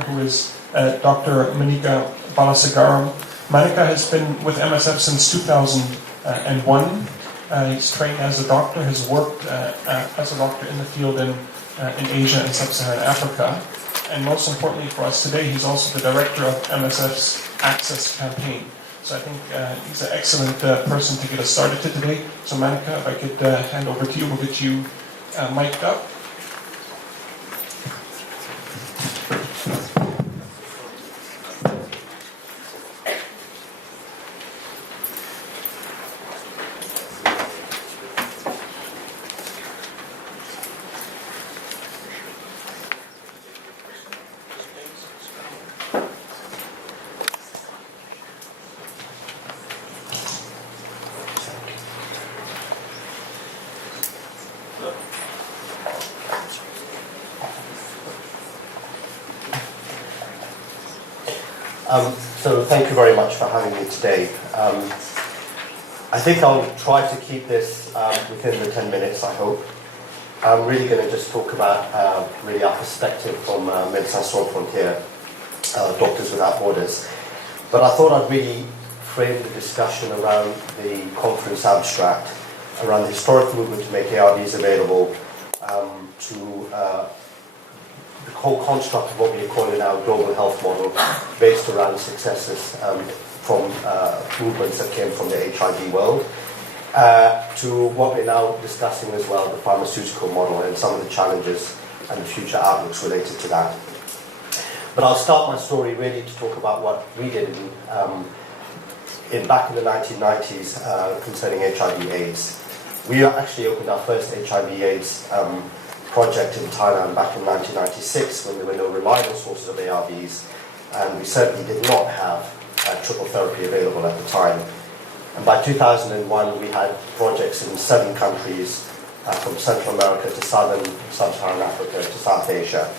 who is Dr. Manica Balasagaram. Manica has been with MSF since 2001. He's trained as a doctor, has worked as a doctor in the field in Asia and Sub-Saharan Africa. And most importantly for us today, he's also the director of MSF's Access campaign. So I think he's an excellent person to get us started today. So Manica, if I could hand over to you, we'll get you mic'd up. So thank you very much for having me today. I think I'll try to keep this within the 10 minutes, I hope. I'm really going to just talk about really our perspective from Médecins Sans Frontières, Doctors Without Borders. But I thought I'd really frame the discussion around the conference abstract, around the historic movement to make ARVs available to the whole construct of what we are calling our global health model, based around successes from movements that came from the HIV world, to what we're now discussing as well, the pharmaceutical model and some of the challenges and the future outlooks related to that. But I'll start my story really to talk about what we did back in the 1990s concerning HIV/AIDS. We actually opened our first HIV/AIDS project in Thailand back in 1996 when there were no reliable sources of ARVs, and we certainly did not have triple therapy available at the time. And by 2001 we had projects in 7 countries, from Central America to Southern Sub-Saharan Africa to South Asia,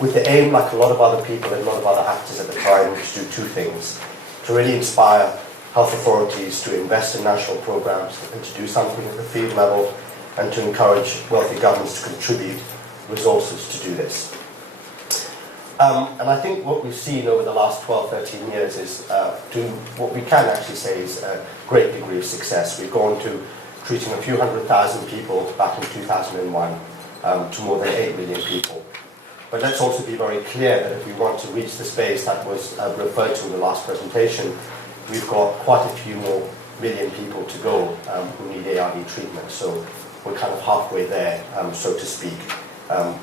with the aim, like a lot of other people and a lot of other actors at the time, to do 2 things: to really inspire health authorities to invest in national programs and to do something at the field level, and to encourage wealthy governments to contribute resources to do this. And I think what we've seen over the last 12, 13 years is what we can actually say is a great degree of success. We've gone to treating a few 100,000 people back in 2001 to more than 8 million people. But let's also be very clear that if we want to reach the space that was referred to in the last presentation, we've got quite a few more million people to go who need ARV treatment. So we're kind of halfway there, so to speak,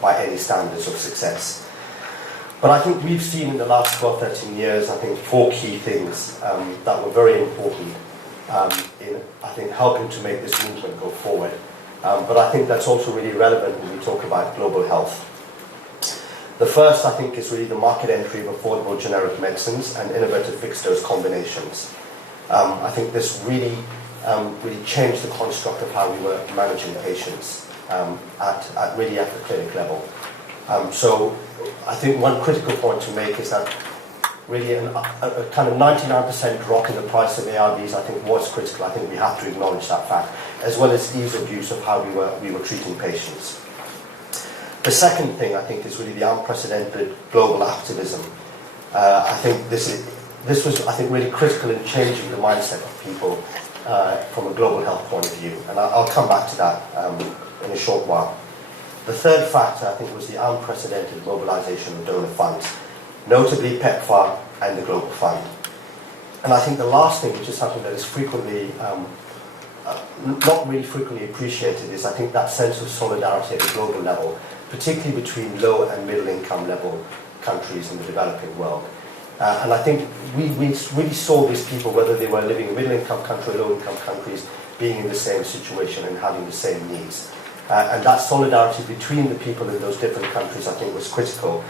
by any standards of success. But I think we've seen in the last 12, 13 years, I think 4 key things that were very important in, I think, helping to make this movement go forward. But I think that's also really relevant when we talk about global health. The first, I think, is really the market entry of affordable generic medicines and innovative fixed-dose combinations. I think this really changed the construct of how we were managing patients at the clinic level. So I think one critical point to make is that really a kind of 99% drop in the price of ARVs, I think, was critical. I think we have to acknowledge that fact, as well as ease of use of how we were treating patients. The second thing, I think, is really the unprecedented global activism. I think this was, I think, really critical in changing the mindset of people from a global health point of view, and I'll come back to that in a short while. The third factor, I think, was the unprecedented mobilization of donor funds, notably PEPFAR and the Global Fund. And I think the last thing, which is something that is frequently, not really frequently appreciated, is I think that sense of solidarity at the global level, particularly between low and middle income level countries in the developing world. And I think we really saw these people, whether they were living in middle-income countries or low-income countries, being in the same situation and having the same needs. And that solidarity between the people in those different countries, I think, was critical,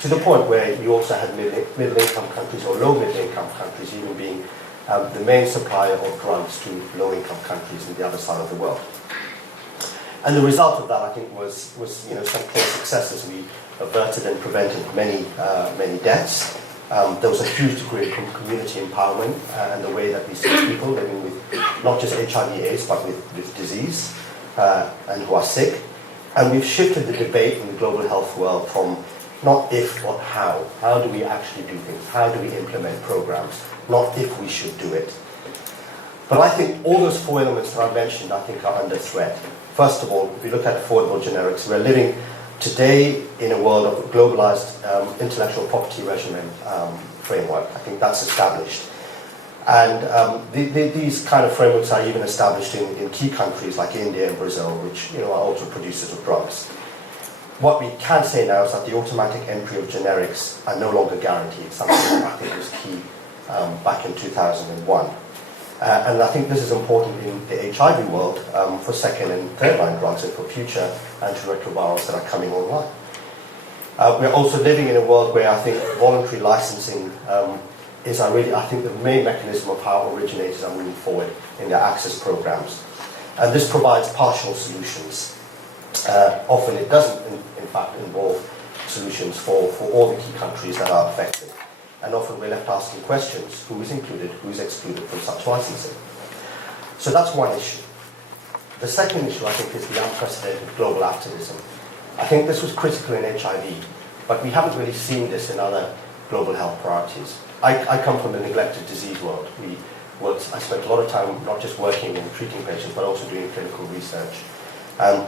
to the point where you also had middle-income countries or low-middle-income countries even being the main supplier of drugs to low-income countries in the other side of the world. And the result of that, I think, was some clear successes. We averted and prevented many deaths. There was a huge degree of community empowerment and the way that we see people living with not just HIV/AIDS but with disease and who are sick. And we've shifted the debate in the global health world from Not if, but how. How do we actually do things? How do we implement programs? Not if we should do it. But I think all those four elements that I mentioned, I think, are under threat. First of all, if we look at affordable generics, we're living today in a world of globalized intellectual property regimen framework. I think that's established. And these kind of frameworks are even established in key countries like India and Brazil, which are also producers of drugs. What we can say now is that the automatic entry of generics are no longer guaranteed, something that I think was key back in 2001. And I think this is important in the HIV world for second and third line drugs and for future antiretrovirals that are coming online. We're also living in a world where I think voluntary licensing is really, I think, the main mechanism of how originators are moving forward in their access programs. And this provides partial solutions. Often it doesn't, in fact, involve solutions for all the key countries that are affected. And often we're left asking questions: who is included, who is excluded from such licensing? So that's one issue. The second issue, I think, is the unprecedented global activism. I think this was critical in HIV, but we haven't really seen this in other global health priorities. I come from the neglected disease world. I spent a lot of time not just working and treating patients, but also doing clinical research.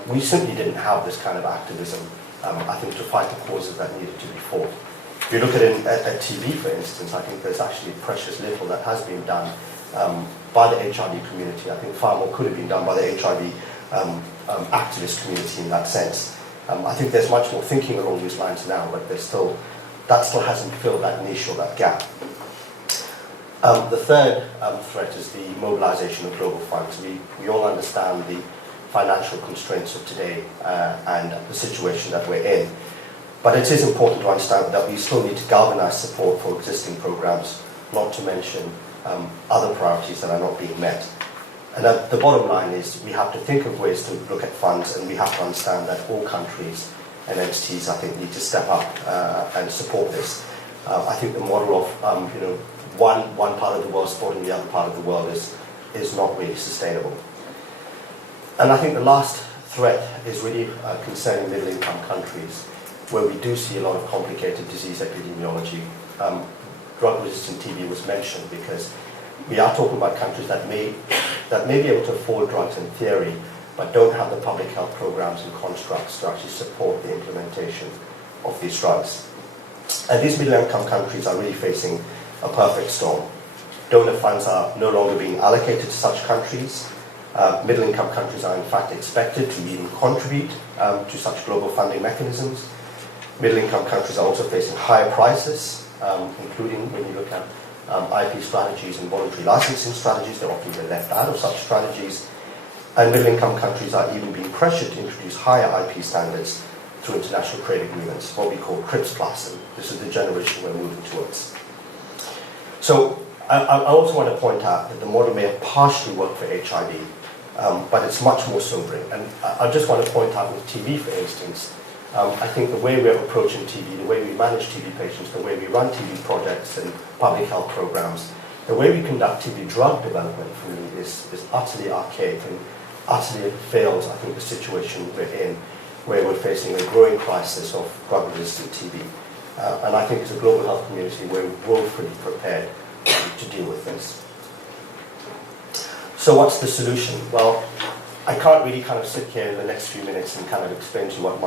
We simply didn't have this kind of activism, I think, to fight the causes that needed to be fought. If you look at TB, for instance, I think there's actually precious little that has been done by the HIV community. I think far more could have been done by the HIV activist community in that sense. I think there's much more thinking along these lines now, but that still hasn't filled that niche or that gap. The third threat is the mobilization of global funds. We all understand the financial constraints of today and the situation that we're in. But it is important to understand that we still need to galvanize support for existing programs, not to mention other priorities that are not being met. And the bottom line is we have to think of ways to look at funds, and we have to understand that all countries and entities, I think, need to step up and support this. I think the model of one part of the world supporting the other part of the world is not really sustainable. And I think the last threat is really concerning middle-income countries, where we do see a lot of complicated disease epidemiology. Drug-resistant TB was mentioned because we are talking about countries that may be able to afford drugs in theory, but don't have the public health programs and constructs to actually support the implementation of these drugs. And these middle-income countries are really facing a perfect storm. Donor funds are no longer being allocated to such countries. Middle-income countries are in fact expected to even contribute to such global funding mechanisms. Middle-income countries are also facing higher prices, including when you look at IP strategies and voluntary licensing strategies. They're often been left out of such strategies. And middle-income countries are even being pressured to introduce higher IP standards through international trade agreements, what we call TRIPS Plus, and this is the generation we're moving towards. So I also want to point out that the model may have partially worked for HIV, but it's much more sobering. And I just want to point out with TB, for instance, I think the way we're approaching TB, the way we manage TB patients, the way we run TB projects and public health programs, the way we conduct TB drug development for me is utterly archaic and utterly fails, I think, the situation we're in, where we're facing a growing crisis of drug-resistant TB. And I think as a global health community, we're woefully prepared to deal with this. So what's the solution? Well, I can't really kind of sit here in the next few minutes and kind of explain to you what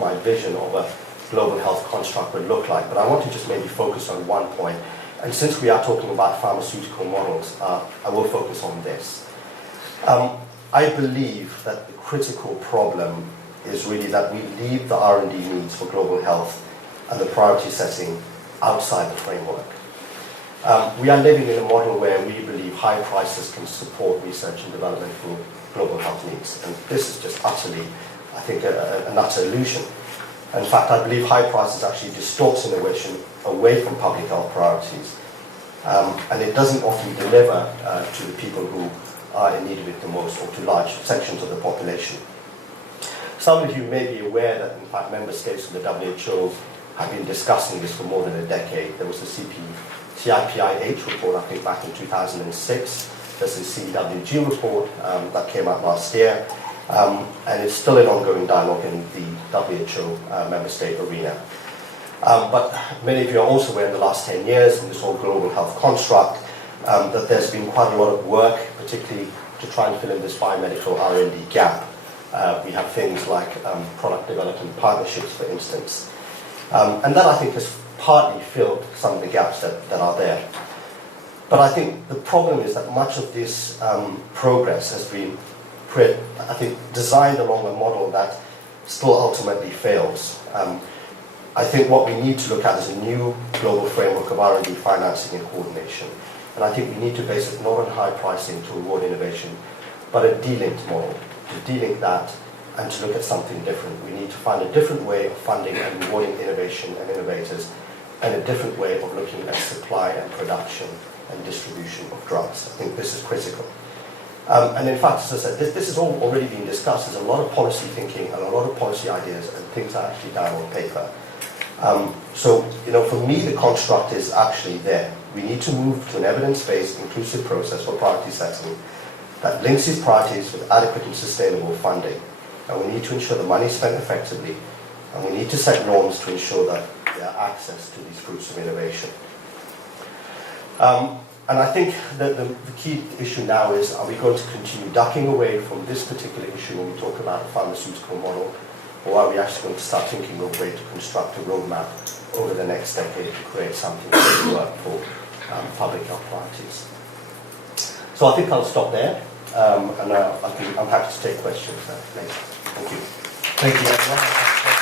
my vision of a global health construct would look like, but I want to just maybe focus on one point. And since we are talking about pharmaceutical models, I will focus on this. I believe that the critical problem is really that we leave the R&D needs for global health and the priority setting outside the framework. We are living in a model where we believe high prices can support research and development for global health needs. And this is just utterly, I think, an utter illusion. In fact, I believe high prices actually distorts innovation away from public health priorities. And it doesn't often deliver to the people who are in need of it the most, or to large sections of the population. Some of you may be aware that, in fact, member states of the WHO have been discussing this for more than a decade. There was the CIPIH report, I think, back in 2006. There's the CWG report that came out last year. And it's still an ongoing dialogue in the WHO member state arena. But many of you are also aware in the last 10 years in this whole global health construct that there's been quite a lot of work, particularly to try and fill in this biomedical R&D gap. We have things like product development partnerships, for instance. And that, I think, has partly filled some of the gaps that are there. But I think the problem is that much of this progress has been, I think, designed along a model that still ultimately fails. I think what we need to look at is a new global framework of R&D financing and coordination. And I think we need to base it not on high pricing to reward innovation, but a de-linked model, to de-link that and to look at something different. We need to find a different way of funding and rewarding innovation and innovators, and a different way of looking at supply and production and distribution of drugs. I think this is critical. And in fact, as I said, this has all already been discussed. There's a lot of policy thinking and a lot of policy ideas, and things are actually down on paper. So, for me, the construct is actually there. We need to move to an evidence-based, inclusive process for priority setting that links these priorities with adequate and sustainable funding. And we need to ensure the money is spent effectively, and we need to set norms to ensure that there are access to these fruits of innovation. And I think that the key issue now is, are we going to continue ducking away from this particular issue when we talk about a pharmaceutical model, or are we actually going to start thinking of a way to construct a roadmap over the next decade to create something that will work for public health priorities? So I think I'll stop there, and I'm happy to take questions later. Thank you. Thank you, everyone.